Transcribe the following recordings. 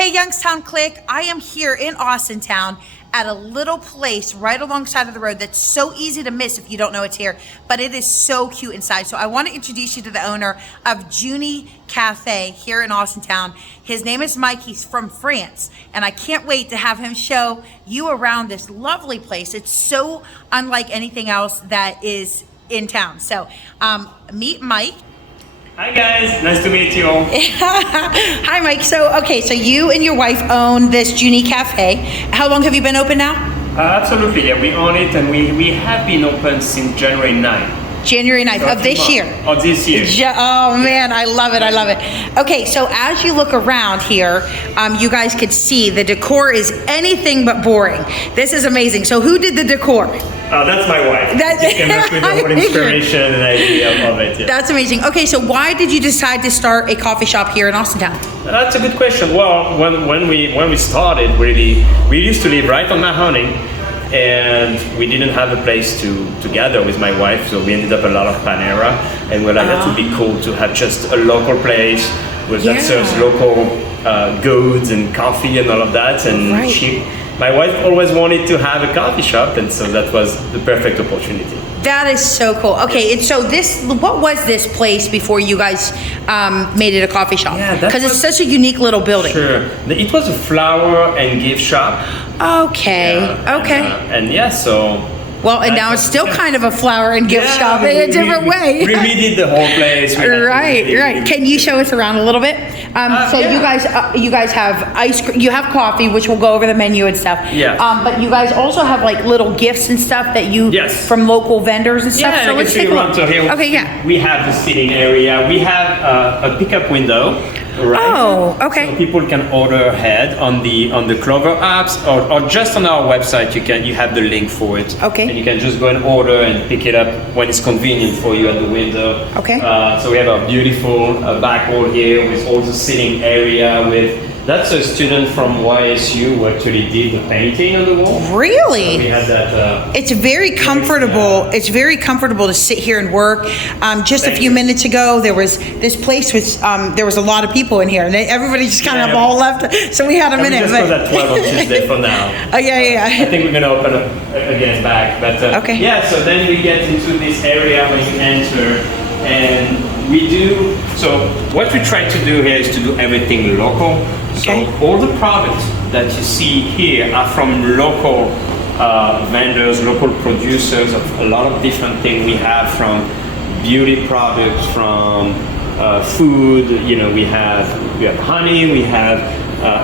Hey Youngstown Click, I am here in Austintown at a little place right alongside of the road that's so easy to miss if you don't know it's here, but it is so cute inside. So I want to introduce you to the owner of Juny Café here in Austintown. His name is Mike, he's from France, and I can't wait to have him show you around this lovely place. It's so unlike anything else that is in town. So meet Mike. Hi guys, nice to meet you all. Hi Mike, so you and your wife own this Juny Café. How long have you been open now? Absolutely, yeah, we own it and we have been open since January 9th. January 9th of this year. Of this year. Oh man, I love it, I love it. Okay, so as you look around here, you guys could see the decor is anything but boring. This is amazing. So who did the decor? That's my wife. She came up with the whole inspiration and idea of it. Yeah. That's amazing. Okay, so why did you decide to start a coffee shop here in Austintown? That's a good question. Well, when we started, really, we used to live right on Mahoning, and we didn't have a place to gather with my wife, so we ended up a lot of Panera, and we're like, that would be cool to have just a local place that serves local goods and coffee and all of that. And my wife always wanted to have a coffee shop, and so that was the perfect opportunity. That is so cool. Okay, and so what was this place before you guys made it a coffee shop? Yeah, because it's such a unique little building. Sure, it was a flower and gift shop. Okay, okay. So. Well, and now it's still kind of a flower and gift shop in a different way. We redid the whole place. Right. Can you show us around a little bit? You guys have ice cream. You have coffee, which we'll go over the menu and stuff. Yeah. But you guys also have like little gifts and stuff that you from local vendors and stuff. Yeah, so let's take a look. So here, we have the seating area. We have a pickup window. Right. Oh, okay. So people can order ahead on the Clover apps or just on our website. You have the link for it. Okay. And you can just go and order and pick it up when it's convenient for you at the window. Okay. So we have a beautiful back wall here with all the sitting area with. That's a student from YSU who actually did the painting on the wall. Really? So we had that. It's very comfortable. It's very comfortable to sit here and work. Just a few minutes ago, there was a lot of people in here, and everybody just kind of all left. So we had a minute. We just close at 12 on Tuesday for now. Yeah. I think we're gonna open up again back, but okay. Yeah. So then we get into this area when you enter, and we do. So what we try to do here is to do everything local. Okay. So all the products that you see here are from local vendors, local producers of a lot of different things. We have from beauty products, from food. You know, we have honey, we have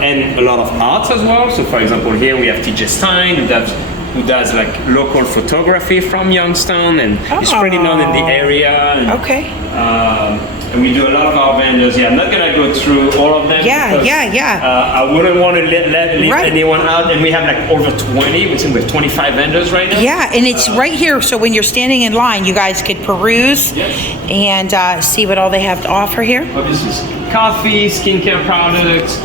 and a lot of arts as well. So for example, here we have TJ Stein, who does like local photography from Youngstown, and is pretty known in the area. And, and we do a lot of our vendors. Yeah, I'm not gonna go through all of them. I wouldn't want to leave anyone out. And we have like over 20. We have 25 vendors right now. Yeah, and it's right here. So when you're standing in line, you guys could peruse and see what all they have to offer here. Obviously, coffee, skincare products,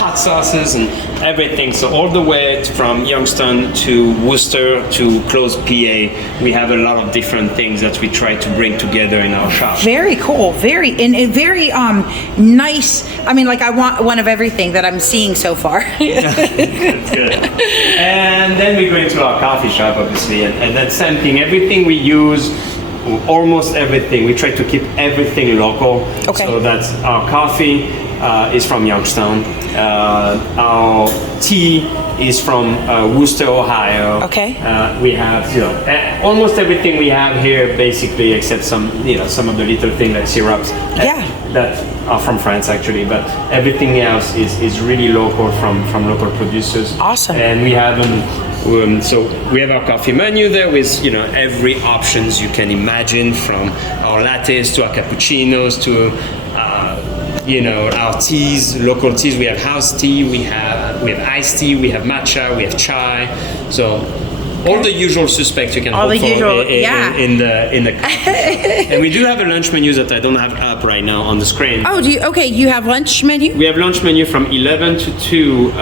hot sauces and everything. So all the way from Youngstown to Worcester to close PA, we have a lot of different things that we try to bring together in our shop. Very cool. Very nice. I mean, like I want one of everything that I'm seeing so far. That's good. And then we go into our coffee shop, obviously, and that same thing. Everything we use. Almost everything. We try to keep everything local. Okay. So that's our coffee is from Youngstown. Our tea is from Worcester, Ohio. Okay. We have almost everything we have here, basically, except some of the little things like syrups. That are from France actually, but everything else is really local from local producers. Awesome. And we have so we have our coffee menu there with every options you can imagine, from our lattes to our cappuccinos to our teas, local teas. We have house tea, we have iced tea, we have matcha, we have chai. So all the usual suspects you can hope for in the coffee. And we do have a lunch menu that I don't have up right now on the screen. Oh, you have lunch menu? We have lunch menu from 11 to 2,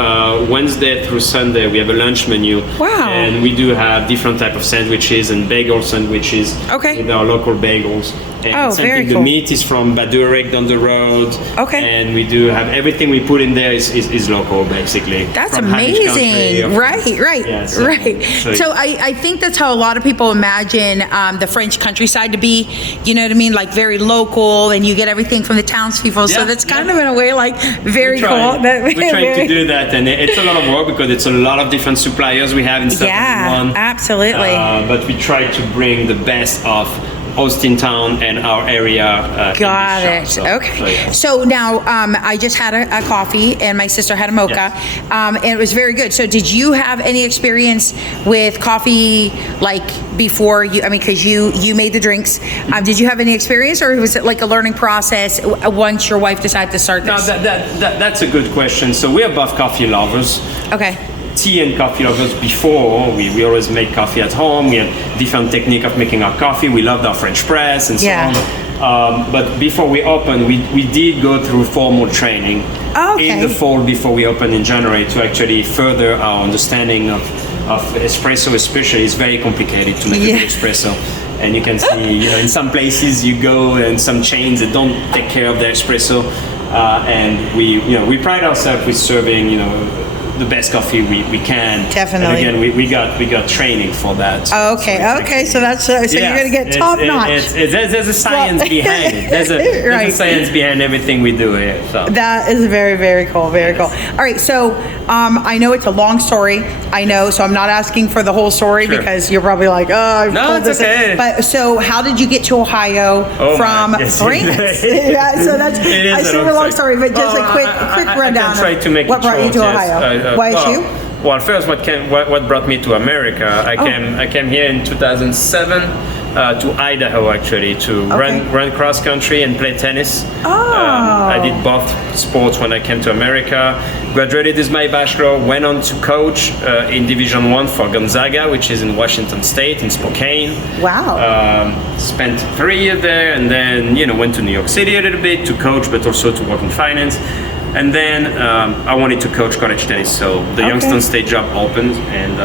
Wednesday through Sunday. We have a lunch menu. Wow. And we do have different type of sandwiches and bagel sandwiches with our local bagels. And Oh, very the cool. meat is from Badurek down the road. Okay. And we do have everything we put in there is local, basically. That's From Hamish amazing. country. Right. Yeah, So I think that's how a lot of people imagine the French countryside to be, you know what I mean? Like very local, and you get everything from the townspeople. So Yeah, that's kind yeah. of in a way like very We're cool. trying to do that, and it's a lot of work because it's a lot of different suppliers we have instead Yeah, of one. absolutely. But we try to bring the best of Austintown and our area. Got in it. this shop. Okay. Yeah. So now I just had a coffee, and my sister had a mocha, and it was very good. So did you have any experience with coffee like before you? I mean, because you made the drinks. Did you have any experience, or was it like a learning process once your wife decided to start No, this? that's a good question. So we're both coffee lovers. Okay. Tea and coffee lovers before. We always make coffee at home. We had different technique of making our coffee. We loved our French press and so Yeah. on. But before we opened, we did go through formal training Okay. in the fall before we opened in January to actually further our understanding of espresso especially. It's very complicated to make a good espresso. And you can see, in some places you go and some chains that don't take care of their espresso. And we pride ourselves with serving, the best coffee we can. Definitely. And again, we got training for that. Okay. So that's so you're gonna get top notch. There's a science behind it. There's a science behind everything we do here. So. That is very, very cool. Very cool. All right. So I know it's a long story. I know. So I'm not asking for the whole story Sure. because you're probably like, oh, I've No, told it's this. okay. But so how did you get to Ohio from Yes, France? it So that's It is I a super long story, but just a quick rundown. I can try to make what it brought you short, to yes. Ohio? Why you? Well, first, what brought me to America? I came here in 2007 to Idaho actually to run cross country and play tennis. I did both sports when I came to America. Graduated with my bachelor. Went on to coach in Division I for Gonzaga, which is in Washington State in Spokane. Wow. Spent 3 years there, and then went to New York City a little bit to coach, but also to work in finance. And then I wanted to coach college tennis, so the Youngstown State job opened, and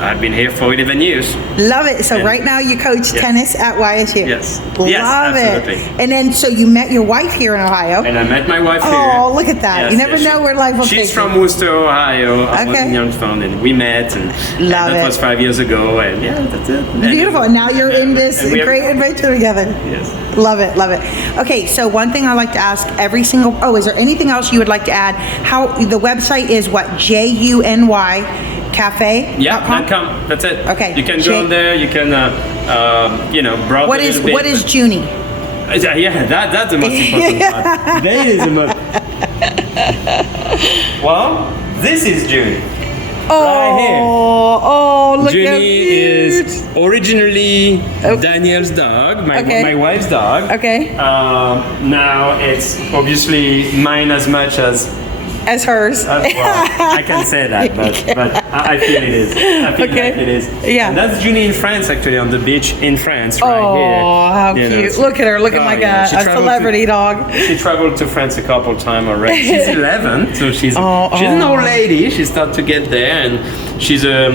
I've been here for 11 years. Love it. So right now you coach tennis at YSU. Yes. Love Yes, absolutely. it. And then so you met your wife here in Ohio. And I met my wife here. Oh, look at that. Yes, You never yes, know where life will take you. She's from Worcester, Ohio. I was Okay. in Youngstown, and we met, and Love that it. was 5 years ago, and that's it. Beautiful. And now you're in this and we have- great adventure together. Yes. Love it. Okay, so one thing I like to ask every single. Oh, is there anything else you would like to add? How the website is what? Juny Café. Yeah, .com. That's it. Okay. You can go on there. You can, browse What a is little bit. what is Juny? Yeah, that's the most important part. That is the most. Well, this is Juny. Right here. Oh, look how Juny cute. is originally Daniel's dog, my wife's dog. Okay. Now it's obviously mine as much as hers. well, I can say that, but I feel it is. I feel Okay. like it is. Yeah. And that's Juny in France, actually, on the beach in France, right here. Oh, how You know, cute. Look at her, looking like yeah. She a traveled celebrity dog. She traveled to France a couple times already. She's 11, so she's Oh, an old lady. She started to get there, and she's a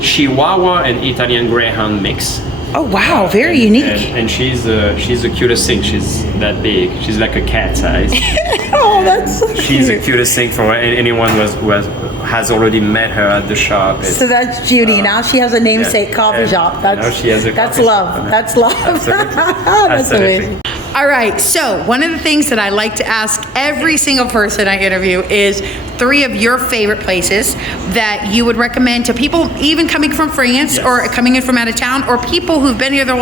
Chihuahua and Italian Greyhound mix. Oh, wow, very unique. And she's the cutest thing. She's that big. She's like a cat size. Oh, that's so She's the cute. cutest thing for anyone who has already met her at the shop. So that's Judy. Now she has a namesake coffee shop. now she has a that's coffee love. shop. That's love. Absolutely. That's Absolutely. amazing. All right. So one of the things that I like to ask every single person I interview is 3 of your favorite places that you would recommend to people, even coming from France or coming in from out of town, or people who've been here their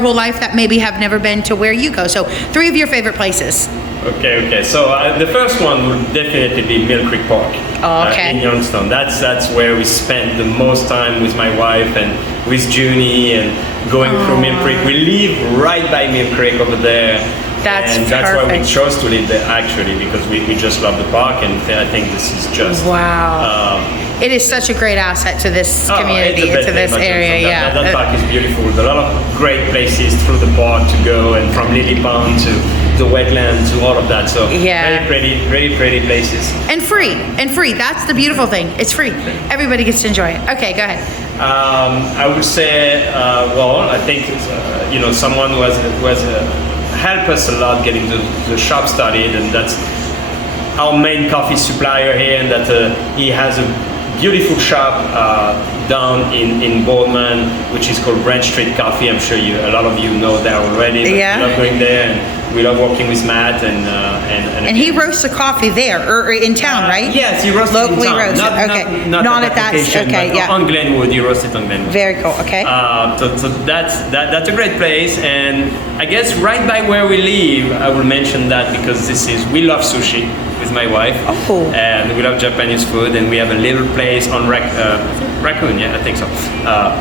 whole life that maybe have never been to where you go. So 3 of your favorite places. Okay. So the first one would definitely be Mill Creek Park in Youngstown. That's where we spend the most time with my wife and with Juny and going through Mill Creek. We live right by Mill Creek over there. That's why we perfect. chose to live there actually, because we just love the park, and I think this is just Wow. It is such a great asset to this community, it's to this area. That park is beautiful. There are a lot of great places through the park to go, and from Lily Pond to the wetlands, to all of that. So Yeah. very pretty places. And free. That's the beautiful thing. It's free. Everybody gets to enjoy it. Okay, go ahead. I would say, I think someone who has helped us a lot getting the shop started, and that's our main coffee supplier here, and that he has a beautiful shop down in Boardman, which is called Branch Street Coffee. I'm sure a lot of you know that already. But Yeah. we love going there, and we love working with Matt, and he roasts the coffee there, or in town, right? Yes, he roasted Locally in town. roasted. Okay. Not at that. location, Okay, but yeah. on Glenwood, he roasted on Glenwood. Very cool. Okay. So that's a great place, and I guess right by where we live, I will mention that because we love sushi with my wife, and we love Japanese food, and we have a little place on Raccoon, yeah, I think so.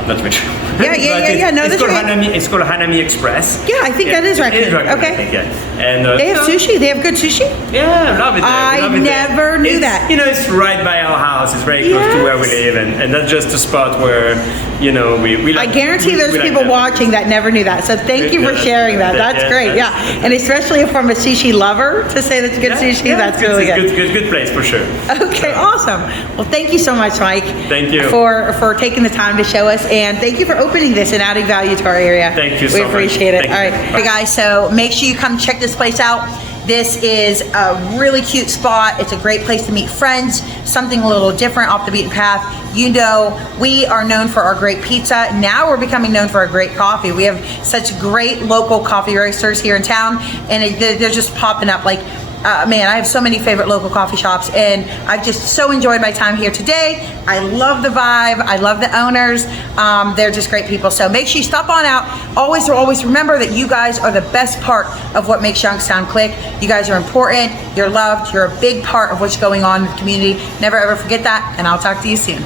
Not to be true. Yeah. No, it's that's called right. Hanami. It's called Hanami Express. Yeah, I think that is Raccoon. It is Raccoon, Okay. I think, yeah. And They have sushi. They have good sushi. Yeah, I love it there. I We love it there. never knew It's, that. It's right by our house. It's very close to where we live, and that's just a spot where we like. I guarantee there's like people that. watching that never knew that. So thank you for sharing that. That's great. Yeah, and especially if I'm a sushi lover, to say that's good sushi, that's really good. Good place for sure. Okay, awesome. Well, thank you so much, Mike. Thank you for taking the time to show us, and thank you for opening this and adding value to our area. Thank you so much. We appreciate it. Thank All you. right, hey guys. So make sure you come check this place out. This is a really cute spot. It's a great place to meet friends, something a little different off the beaten path. We are known for our great pizza. Now we're becoming known for our great coffee. We have such great local coffee roasters here in town, and they're just popping up. Like, man, I have so many favorite local coffee shops, and I've just so enjoyed my time here today. I love the vibe. I love the owners. They're just great people. So make sure you stop on out. Always remember that you guys are the best part of what makes Youngstown click. You guys are important. You're loved. You're a big part of what's going on in the community. Never ever forget that, and I'll talk to you soon.